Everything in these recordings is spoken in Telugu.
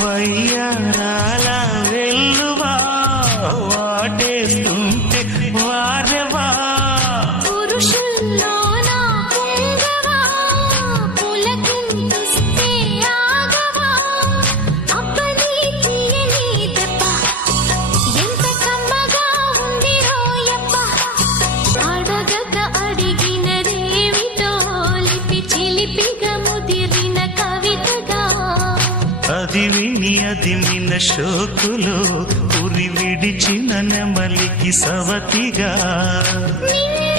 వయ్యారాల వెల్లువా వాటేస్తుంటే వారెవా పురుషుల్లోన పొంగవా పులకింతుస్తే ఆగవా అబ్బని తీయని దెబ్బ ఎంత కమ్మగా ఉంది రోయప్ప అడగక అడిగినదేమిటో లిపి చిలిపిగా ముదిరిన కవితగా అది విని అదిమిన శోకులో ఉరి విడిచిన నెమలికి సవతిగా నిన్నే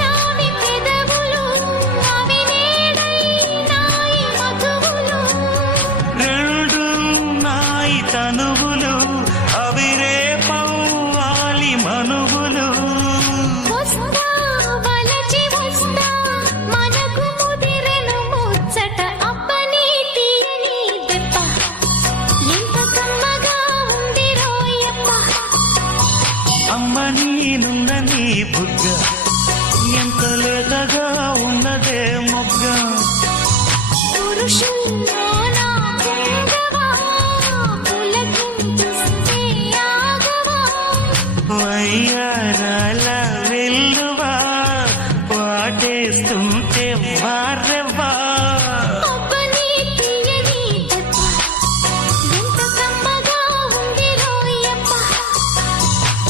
నావి పెదవులు అవి నేడైనాయి మధువులు రెండు నాయి తనువులు అవి రేపవ్వాలి మనువులు వస్తా వలచి వస్తా మనకు ముదిరెను ముచ్చట అబ్బని తీయని దెబ్బ ఎంత కమ్మగా ఉంది రోయప్ప అమ్మ నేనున్న నీ బుగ్గ ఎంత లేతగా ఉన్నదే మొగ్గ పురుషుల్లోన పొంగవా పులకింతుస్తే ఆగవా వయ్యారాల వెల్లువా వాటేస్తుంటే వారెవా